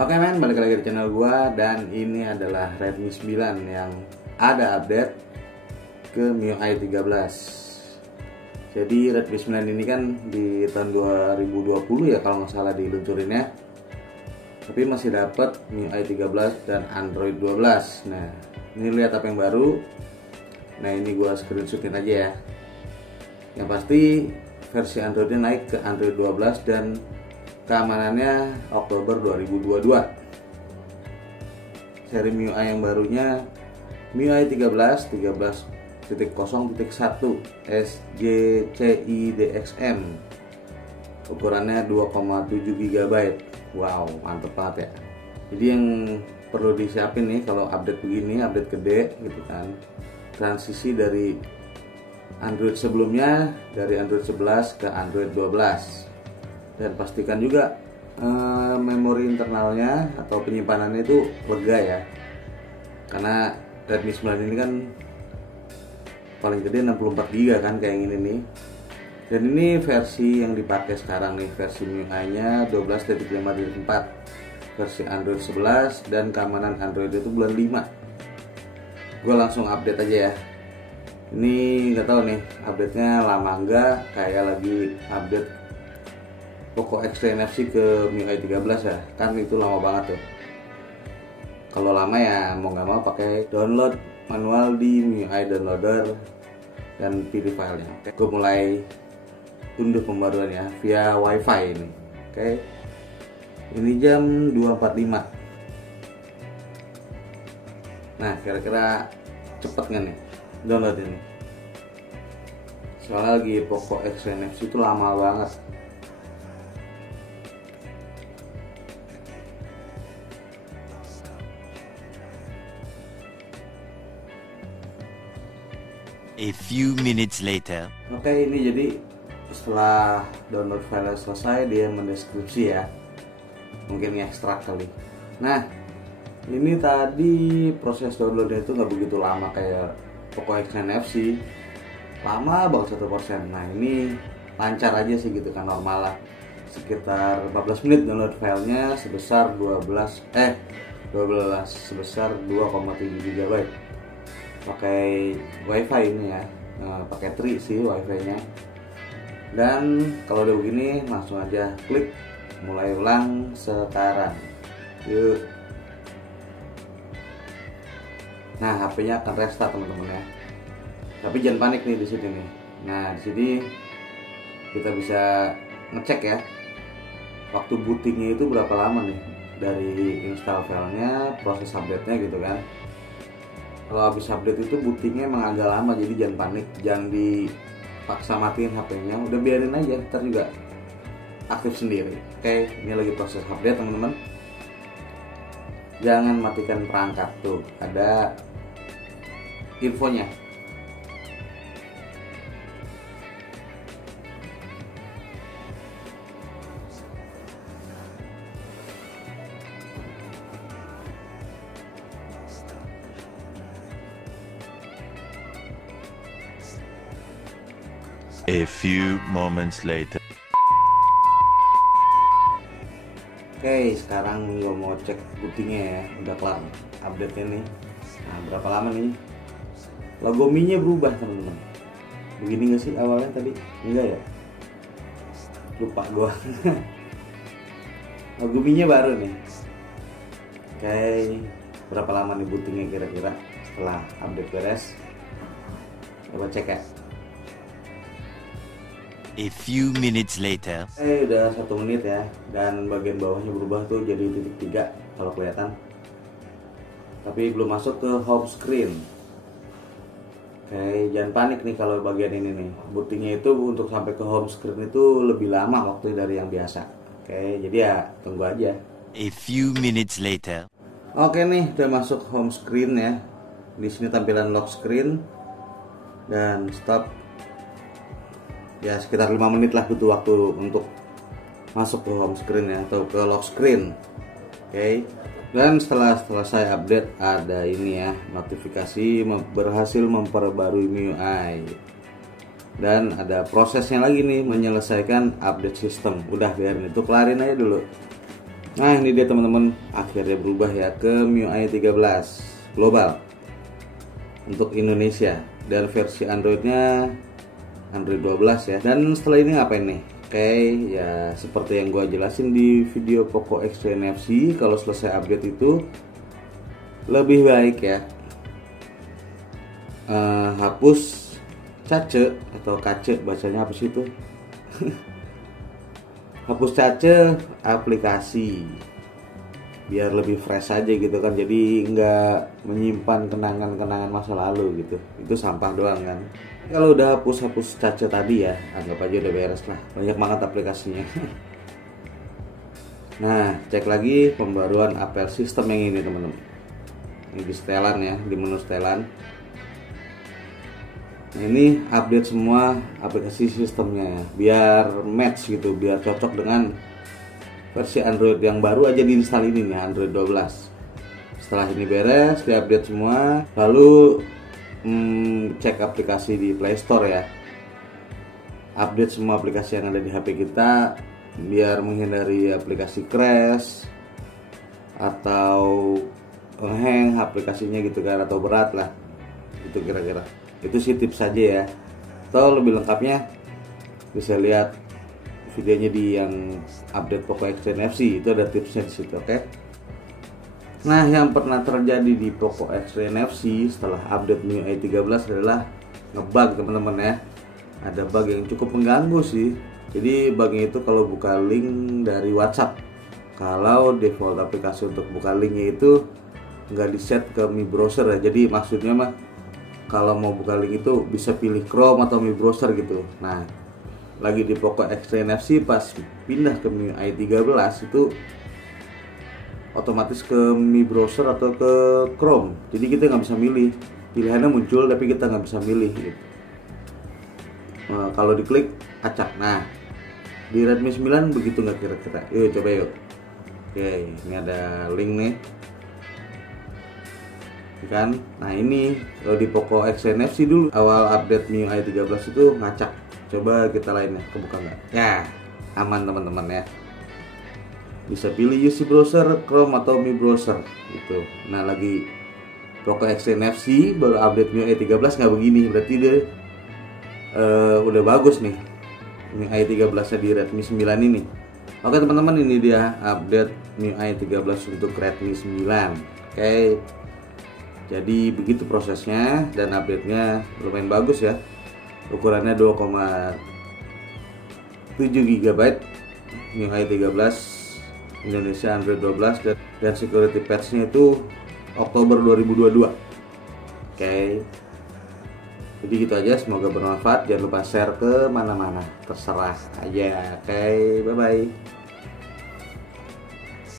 Oke men, balik lagi di channel gua dan ini adalah Redmi 9 yang ada update ke MIUI 13. Jadi Redmi 9 ini kan di tahun 2020 ya kalau nggak salah diluncurinnya. Tapi masih dapat MIUI 13 dan Android 12. Nah, ini lihat apa yang baru. Nah, ini gua screenshotin aja ya. Yang pasti versi Androidnya naik ke Android 12 dan keamanannya Oktober 2022. Seri MIUI yang barunya MIUI 13.0.1 SGCIDXM. Ukurannya 2,7 GB. Wow, mantep banget ya. Jadi yang perlu disiapin nih kalau update begini, update gede gitu kan. Transisi dari Android sebelumnya, dari Android 11 ke Android 12. Dan pastikan juga memori internalnya atau penyimpanannya itu lega ya, karena Redmi 9 ini kan paling gede 64 GB kan kayak gini nih. Dan ini versi yang dipakai sekarang nih, versi MIUI nya 12.5.4 versi Android 11 dan keamanan Android itu bulan 5. Gue langsung update aja ya. Ini nggak tahu nih update nya lama enggak, kayak lagi update Poco X3 NFC ke MIUI 13 ya, kan itu lama banget tuh. Kalau lama ya mau nggak mau pakai download manual di MIUI downloader dan pilih filenya. Oke, gue mulai unduh pembaruannya via WiFi ini. Oke, ini jam 2.45. Nah, kira-kira cepet nggak nih download ini? Soalnya lagi Poco X3 NFC itu lama banget. A few minutes later. Oke, ini jadi setelah download file selesai dia mendeskripsi ya, mungkin ekstrak kali. Nah, ini tadi proses downloadnya itu nggak begitu lama kayak Poco X3 NFC, lama banget 1%. Nah, ini lancar aja sih gitu kan, normal lah, sekitar 14 menit download filenya sebesar 12 sebesar 2,7 GB. Pakai WiFi ini ya, pakai Tri sih WiFi-nya. Dan kalau udah begini langsung aja klik mulai ulang sekarang. Yuk. Nah, HP-nya akan restart teman-teman ya. Tapi jangan panik nih di sini nih. Nah, di sini kita bisa ngecek ya waktu bootingnya itu berapa lama nih dari install filenya, proses update-nya gitu kan. Kalau habis update itu bootingnya emang agak lama, jadi jangan panik, jangan dipaksa matiin HP-nya, udah biarin aja, ntar juga aktif sendiri. Oke, ini lagi proses update teman-teman. Jangan matikan perangkat, tuh ada infonya. A few moments later. Oke, sekarang gue mau cek bootingnya ya, udah kelar update-nya nih. Nah, berapa lama nih? Logo Mi-nya berubah teman-teman. Begini nggak sih awalnya tadi? Enggak ya? Lupa gue. Logo Mi-nya baru nih. Oke, berapa lama nih bootingnya kira-kira setelah update beres? Coba cek ya. A few minutes later. Udah 1 menit ya, dan bagian bawahnya berubah tuh jadi titik 3 kalau kelihatan. Tapi belum masuk ke home screen. Oke, jangan panik nih kalau bagian ini nih. Bootingnya itu untuk sampai ke home screen itu lebih lama waktu dari yang biasa. Oke, jadi ya tunggu aja. A few minutes later. Oke nih, udah masuk home screen ya. Di sini tampilan lock screen dan stop. Ya sekitar 5 menit lah butuh waktu untuk masuk ke home screen ya, atau ke lock screen. Oke. Dan setelah selesai update ada ini ya, notifikasi berhasil memperbarui MIUI. Dan ada prosesnya lagi nih, menyelesaikan update sistem. Udah biarin itu, kelarin aja dulu. Nah ini dia teman-teman, akhirnya berubah ya ke MIUI 13 global untuk Indonesia, dan versi Androidnya Android 12 ya. Dan setelah ini ngapain nih? Oke, ya seperti yang gua jelasin di video Poco X3 NFC, kalau selesai update itu lebih baik ya hapus cache atau kace, bacanya apa sih itu? Hapus cache aplikasi biar lebih fresh aja gitu kan, jadi nggak menyimpan kenangan-kenangan masa lalu gitu, itu sampah doang kan. Kalau udah hapus cache tadi ya, anggap aja udah beres lah, banyak banget aplikasinya. Nah cek lagi pembaruan apel sistem yang ini teman-teman, ini di setelan ya, di menu setelan. Nah ini update semua aplikasi sistemnya ya, biar match gitu, biar cocok dengan versi Android yang baru aja diinstal ini nih, Android 12. Setelah ini beres, diupdate semua, lalu cek aplikasi di Play Store ya, update semua aplikasi yang ada di HP kita biar menghindari aplikasi crash atau hang aplikasinya gitu kan, atau berat lah itu kira-kira. Itu sih tips saja ya. Atau lebih lengkapnya bisa lihat videonya di yang update Poco X3 NFC, itu ada tipsnya di situ, oke? Nah, yang pernah terjadi di Poco X3 NFC setelah update MIUI 13 adalah ngebug teman-teman ya. Ada bug yang cukup mengganggu sih. Jadi bugnya itu kalau buka link dari WhatsApp, kalau default aplikasi untuk buka linknya itu nggak di set ke Mi Browser ya. Jadi maksudnya mah kalau mau buka link itu bisa pilih Chrome atau Mi Browser gitu. Nah, lagi di Poco X3 NFC pas pindah ke MIUI 13 itu otomatis ke Mi Browser atau ke Chrome. Jadi kita nggak bisa milih, pilihannya muncul tapi kita nggak bisa milih gitu. Kalau diklik acak. Nah di Redmi 9 begitu nggak kira-kira? Yuk coba yuk. Oke, ini ada link nih kan. Nah ini kalau di Poco X3 NFC dulu awal update MIUI 13 itu ngacak. Coba kita lainnya, kebuka nggak? Ya aman teman-teman ya, bisa pilih UC Browser, Chrome atau Mi Browser gitu. Nah lagi Poco X3 NFC baru update MIUI 13 nggak begini, berarti dia udah bagus nih MIUI 13 nya di Redmi 9 ini. Oke teman-teman, ini dia update MIUI 13 untuk Redmi 9. Oke, jadi begitu prosesnya, dan update-nya lumayan bagus ya. Ukurannya 2,7 GB, MIUI 13 Indonesia Android 12, dan security patch-nya itu Oktober 2022. Oke. Jadi gitu aja, semoga bermanfaat. Jangan lupa share ke mana-mana, terserah aja. Oke, bye-bye.